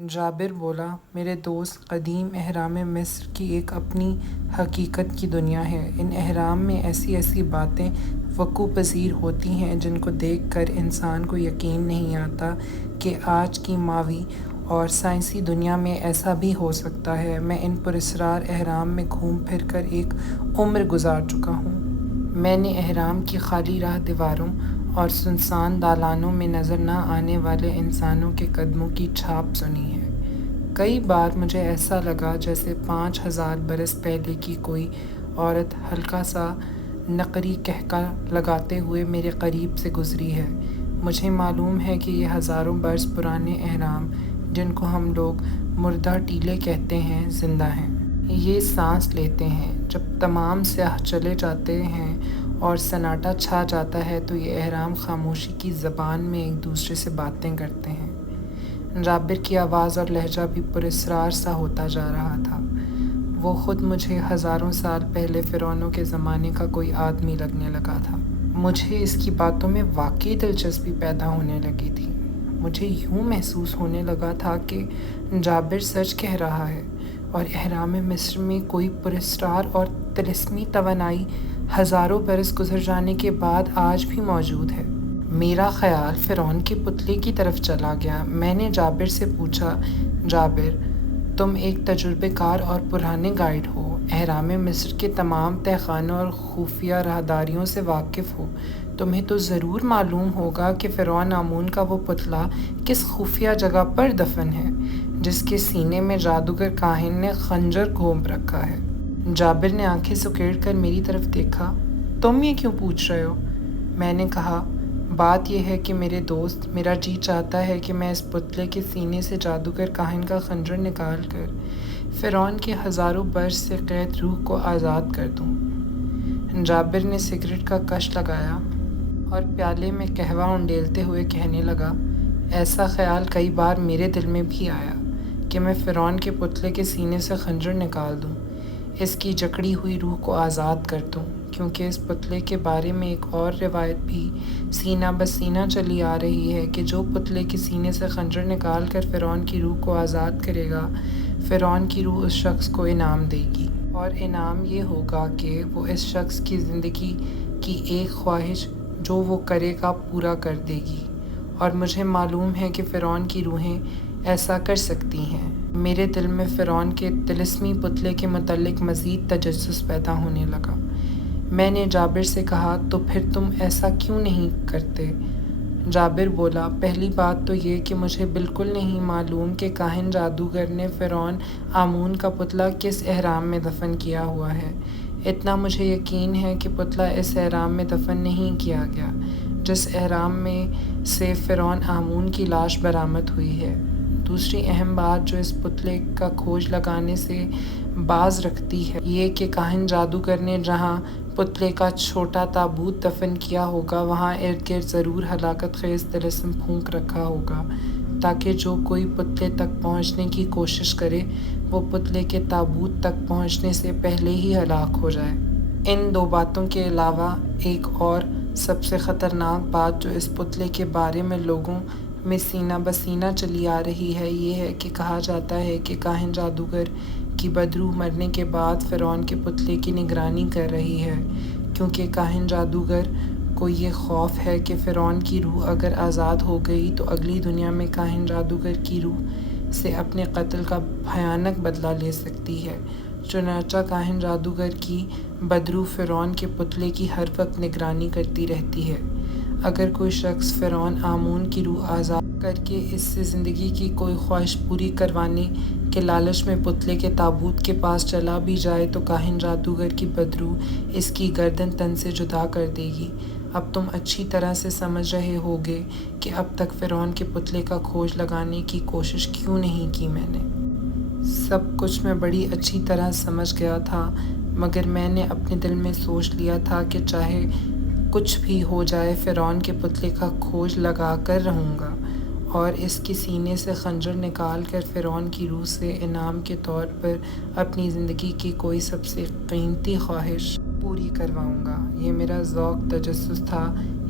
جابر بولا، میرے دوست، قدیم اہرام مصر کی ایک اپنی حقیقت کی دنیا ہے۔ ان اہرام میں ایسی ایسی باتیں وقوع پذیر ہوتی ہیں جن کو دیکھ کر انسان کو یقین نہیں آتا کہ آج کی ماوی اور سائنسی دنیا میں ایسا بھی ہو سکتا ہے۔ میں ان پراسرار اہرام میں گھوم پھر کر ایک عمر گزار چکا ہوں۔ میں نے اہرام کی خالی راہ دیواروں اور سنسان دالانوں میں نظر نہ آنے والے انسانوں کے قدموں کی چھاپ سنی ہے۔ کئی بار مجھے ایسا لگا جیسے 5000 برس پہلے کی کوئی عورت ہلکا سا نقری قہقہ لگاتے ہوئے میرے قریب سے گزری ہے۔ مجھے معلوم ہے کہ یہ ہزاروں برس پرانے اہرام، جن کو ہم لوگ مردہ ٹیلے کہتے ہیں، زندہ ہیں۔ یہ سانس لیتے ہیں۔ جب تمام سیاح چلے جاتے ہیں اور سناٹا چھا جاتا ہے تو یہ اہرام خاموشی کی زبان میں ایک دوسرے سے باتیں کرتے ہیں۔ جابر کی آواز اور لہجہ بھی پراسرار سا ہوتا جا رہا تھا۔ وہ خود مجھے ہزاروں سال پہلے فرعونوں کے زمانے کا کوئی آدمی لگنے لگا تھا۔ مجھے اس کی باتوں میں واقعی دلچسپی پیدا ہونے لگی تھی۔ مجھے یوں محسوس ہونے لگا تھا کہ جابر سچ کہہ رہا ہے اور اہرام مصر میں کوئی پراسرار اور طلسمی توانائی ہزاروں برس گزر جانے کے بعد آج بھی موجود ہے۔ میرا خیال فرعون کے پتلے کی طرف چلا گیا۔ میں نے جابر سے پوچھا، جابر، تم ایک تجربہ کار اور پرانے گائیڈ ہو، اہرام مصر کے تمام تہخانوں اور خفیہ راہداریوں سے واقف ہو۔ تمہیں تو ضرور معلوم ہوگا کہ فرعون آمون کا وہ پتلا کس خفیہ جگہ پر دفن ہے، جس کے سینے میں جادوگر کاہن نے خنجر گھونپ رکھا ہے۔ جابر نے آنکھیں سکیڑ کر میری طرف دیکھا۔ تم یہ کیوں پوچھ رہے ہو؟ میں نے کہا، بات یہ ہے کہ میرے دوست، میرا جی چاہتا ہے کہ میں اس پتلے کے سینے سے جادوگر کاہن کا خنجر نکال کر فرعون کے ہزاروں برس سے قید روح کو آزاد کر دوں۔ جابر نے سگریٹ کا کش لگایا اور پیالے میں قہوہ انڈیلتے ہوئے کہنے لگا، ایسا خیال کئی بار میرے دل میں بھی آیا کہ میں فرعون کے پتلے کے سینے سے خنجر نکال دوں، اس کی جکڑی ہوئی روح کو آزاد کر دوں، کیونکہ اس پتلے کے بارے میں ایک اور روایت بھی سینہ بسینہ چلی آ رہی ہے کہ جو پتلے کے سینے سے خنجر نکال کر فرعون کی روح کو آزاد کرے گا، فرعون کی روح اس شخص کو انعام دے گی، اور انعام یہ ہوگا کہ وہ اس شخص کی زندگی کی ایک خواہش جو وہ کرے گا پورا کر دے گی، اور مجھے معلوم ہے کہ فرعون کی روحیں ایسا کر سکتی ہیں۔ میرے دل میں فرعون کے طلسمی پتلے کے متعلق مزید تجسس پیدا ہونے لگا۔ میں نے جابر سے کہا، تو پھر تم ایسا کیوں نہیں کرتے؟ جابر بولا، پہلی بات تو یہ کہ مجھے بالکل نہیں معلوم کہ کاہن جادوگر نے فرعون آمون کا پتلا کس اہرام میں دفن کیا ہوا ہے۔ اتنا مجھے یقین ہے کہ پتلا اس اہرام میں دفن نہیں کیا گیا جس اہرام میں سے فرعون آمون کی لاش برآمد ہوئی ہے۔ دوسری اہم بات جو اس پتلے کا کھوج لگانے سے باز رکھتی ہے یہ کہ کاہن جادوگر نے جہاں پتلے کا چھوٹا تابوت دفن کیا ہوگا وہاں ارد گرد ضرور ہلاکت خیز طلسم پھونک رکھا ہوگا، تاکہ جو کوئی پتلے تک پہنچنے کی کوشش کرے وہ پتلے کے تابوت تک پہنچنے سے پہلے ہی ہلاک ہو جائے۔ ان دو باتوں کے علاوہ ایک اور سب سے خطرناک بات جو اس پتلے کے بارے میں لوگوں میں سینہ بسینہ چلی آ رہی ہے یہ ہے کہ کہا جاتا ہے کہ کاہن جادوگر کی بدروح مرنے کے بعد فرعون کے پتلے کی نگرانی کر رہی ہے، کیونکہ کاہن جادوگر کو یہ خوف ہے کہ فرعون کی روح اگر آزاد ہو گئی تو اگلی دنیا میں کاہن جادوگر کی روح سے اپنے قتل کا بھیانک بدلہ لے سکتی ہے۔ چنانچہ کاہن جادوگر کی بدروح فرعون کے پتلے کی ہر وقت نگرانی کرتی رہتی ہے۔ اگر کوئی شخص فرعون آمون کی روح آزاد کر کے اس سے زندگی کی کوئی خواہش پوری کروانے کے لالچ میں پتلے کے تابوت کے پاس چلا بھی جائے تو کاہن جادوگر کی بدروح اس کی گردن تن سے جدا کر دے گی۔ اب تم اچھی طرح سے سمجھ رہے ہوگے کہ اب تک فرعون کے پتلے کا کھوج لگانے کی کوشش کیوں نہیں کی میں نے۔ سب کچھ میں بڑی اچھی طرح سمجھ گیا تھا، مگر میں نے اپنے دل میں سوچ لیا تھا کہ چاہے کچھ بھی ہو جائے فرعون کے پتلے کا کھوج لگا کر رہوں گا، اور اس کے سینے سے خنجر نکال کر فرعون کی روح سے انعام کے طور پر اپنی زندگی کی کوئی سب سے قیمتی خواہش پوری کرواؤں گا۔ یہ میرا ذوق تجسس تھا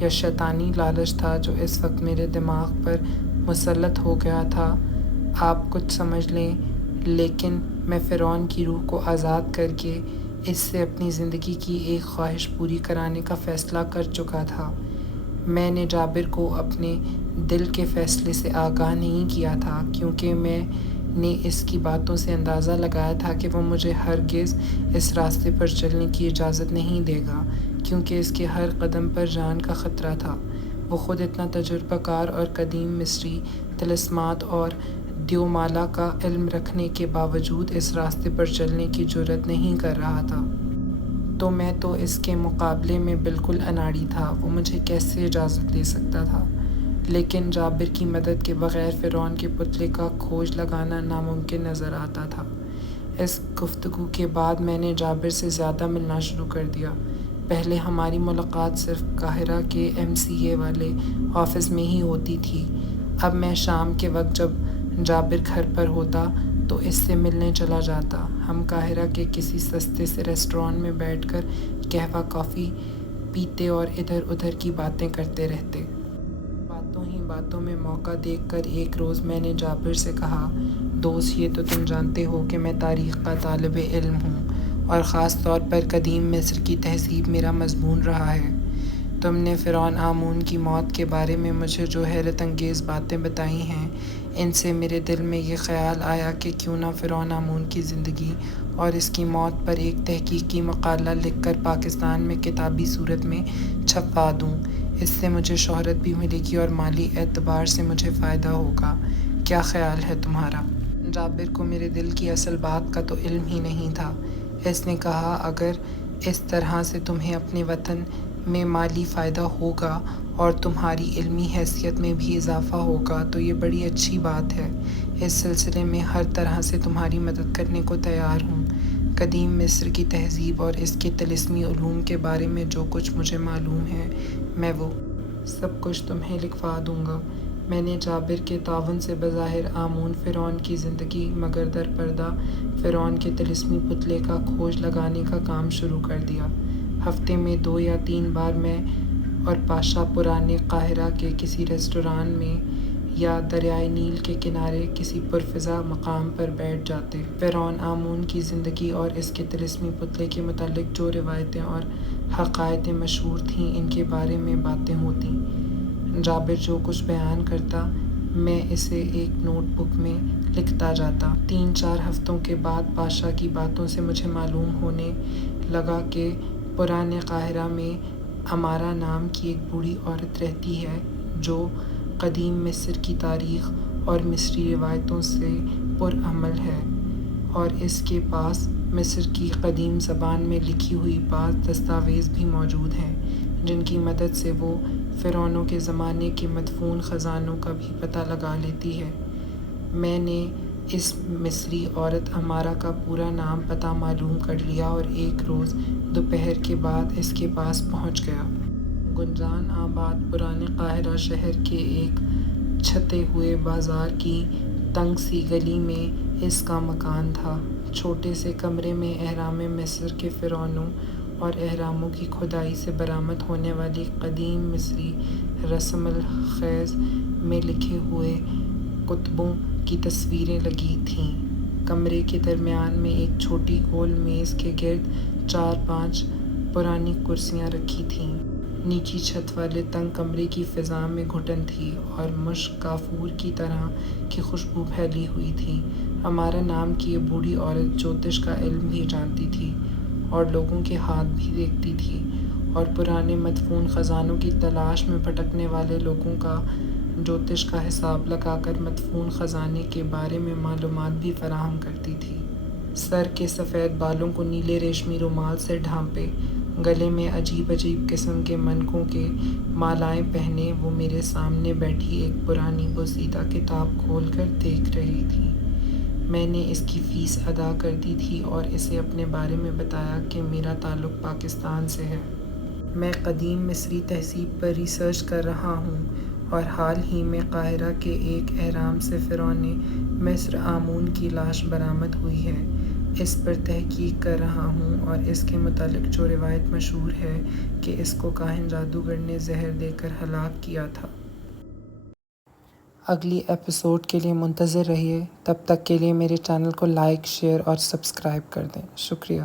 یا شیطانی لالچ تھا جو اس وقت میرے دماغ پر مسلط ہو گیا تھا، آپ کچھ سمجھ لیں، لیکن میں فرعون کی روح کو آزاد کر کے اس سے اپنی زندگی کی ایک خواہش پوری کرانے کا فیصلہ کر چکا تھا۔ میں نے جابر کو اپنے دل کے فیصلے سے آگاہ نہیں کیا تھا، کیونکہ میں نے اس کی باتوں سے اندازہ لگایا تھا کہ وہ مجھے ہرگز اس راستے پر چلنے کی اجازت نہیں دے گا، کیونکہ اس کے ہر قدم پر جان کا خطرہ تھا۔ وہ خود اتنا تجربہ کار اور قدیم مصری طلسمات اور دیومالا کا علم رکھنے کے باوجود اس راستے پر چلنے کی جرات نہیں کر رہا تھا۔ تو میں تو اس کے مقابلے میں بالکل اناڑی تھا، وہ مجھے کیسے اجازت دے سکتا تھا؟ لیکن جابر کی مدد کے بغیر فرعون کے پتلے کا کھوج لگانا ناممکن نظر آتا تھا۔ اس گفتگو کے بعد میں نے جابر سے زیادہ ملنا شروع کر دیا۔ پہلے ہماری ملاقات صرف قاہرہ کے MCA والے آفس میں ہی ہوتی تھی۔ اب میں شام کے وقت جب جابر گھر پر ہوتا تو اس سے ملنے چلا جاتا۔ ہم قاہرہ کے کسی سستے سے ریسٹورانٹ میں بیٹھ کر قہوہ کافی پیتے اور ادھر ادھر کی باتیں کرتے رہتے۔ باتوں ہی باتوں میں موقع دیکھ کر ایک روز میں نے جابر سے کہا، دوست، یہ تو تم جانتے ہو کہ میں تاریخ کا طالب علم ہوں، اور خاص طور پر قدیم مصر کی تہذیب میرا مضمون رہا ہے۔ تم نے فرعون آمون کی موت کے بارے میں مجھے جو حیرت انگیز باتیں بتائی ہیں، ان سے میرے دل میں یہ خیال آیا کہ کیوں نہ فرعون آمون کی زندگی اور اس کی موت پر ایک تحقیقی مقالہ لکھ کر پاکستان میں کتابی صورت میں چھپوا دوں۔ اس سے مجھے شہرت بھی ملے گی اور مالی اعتبار سے مجھے فائدہ ہوگا۔ کیا خیال ہے تمہارا؟ جابر کو میرے دل کی اصل بات کا تو علم ہی نہیں تھا۔ اس نے کہا، اگر اس طرح سے تمہیں اپنے وطن میں مالی فائدہ ہوگا اور تمہاری علمی حیثیت میں بھی اضافہ ہوگا تو یہ بڑی اچھی بات ہے۔ اس سلسلے میں ہر طرح سے تمہاری مدد کرنے کو تیار ہوں۔ قدیم مصر کی تہذیب اور اس کے طلسمی علوم کے بارے میں جو کچھ مجھے معلوم ہے، میں وہ سب کچھ تمہیں لکھوا دوں گا۔ میں نے جابر کے تعاون سے بظاہر آمون فرعون کی زندگی مگر در پردہ فرعون کے طلسمی پتلے کا کھوج لگانے کا کام شروع کر دیا۔ ہفتے میں 2 یا 3 بار میں اور پاشا پرانے قاہرہ کے کسی ریسٹوران میں یا دریائے نیل کے کنارے کسی پرفضا مقام پر بیٹھ جاتے۔ فرعون آمون کی زندگی اور اس کے طلسمی پتلے کے متعلق جو روایتیں اور حقائق مشہور تھیں، ان کے بارے میں باتیں ہوتیں۔ جابر جو کچھ بیان کرتا، میں اسے ایک نوٹ بک میں لکھتا جاتا۔ 3-4 ہفتوں کے بعد پاشا کی باتوں سے مجھے معلوم ہونے لگا کہ پرانے قاہرہ میں امارا نام کی ایک بوڑھی عورت رہتی ہے جو قدیم مصر کی تاریخ اور مصری روایتوں سے پرعمل ہے، اور اس کے پاس مصر کی قدیم زبان میں لکھی ہوئی بعض دستاویز بھی موجود ہیں، جن کی مدد سے وہ فرعونوں کے زمانے کے مدفون خزانوں کا بھی پتہ لگا لیتی ہے۔ میں نے اس مصری عورت امارا کا پورا نام پتہ معلوم کر لیا اور ایک روز دوپہر کے بعد اس کے پاس پہنچ گیا۔ گنجان آباد پرانے قاہرہ شہر کے ایک چھتے ہوئے بازار کی تنگ سی گلی میں اس کا مکان تھا۔ چھوٹے سے کمرے میں اہرام مصر کے فرعونوں اور اہراموں کی کھدائی سے برآمد ہونے والی قدیم مصری رسم الخیز میں لکھے ہوئے کتبوں کی تصویریں لگی تھیں۔ کمرے کے درمیان میں ایک چھوٹی گول میز کے گرد 4-5 پرانی کرسیاں رکھی تھیں۔ نیچی چھت والے تنگ کمرے کی فضا میں گھٹن تھی اور مشک کافور کی طرح کی خوشبو پھیلی ہوئی تھی۔ ہمارا نام کی یہ بوڑھی عورت جوتش کا علم بھی جانتی تھی اور لوگوں کے ہاتھ بھی دیکھتی تھی، اور پرانے مدفون خزانوں کی تلاش میں بھٹکنے والے لوگوں کا جوتش کا حساب لگا کر مدفون خزانے کے بارے میں معلومات بھی فراہم کرتی تھی۔ سر کے سفید بالوں کو نیلے ریشمی رومال سے ڈھانپے، گلے میں عجیب عجیب قسم کے منکوں کے مالائیں پہنے وہ میرے سامنے بیٹھی ایک پرانی بوسیدہ کتاب کھول کر دیکھ رہی تھی۔ میں نے اس کی فیس ادا کر دی تھی اور اسے اپنے بارے میں بتایا کہ میرا تعلق پاکستان سے ہے۔ میں قدیم مصری تہذیب پر ریسرچ کر رہا ہوں اور حال ہی میں قاہرہ کے ایک اہرام سے فرعون مصر آمون کی لاش برآمد ہوئی ہے۔ اس پر تحقیق کر رہا ہوں اور اس کے متعلق جو روایت مشہور ہے کہ اس کو کاہن جادوگر نے زہر دے کر ہلاک کیا تھا۔ اگلی ایپیسوڈ کے لیے منتظر رہیے. تب تک کے لیے میرے چینل کو لائک، شیئر اور سبسکرائب کر دیں. شکریہ.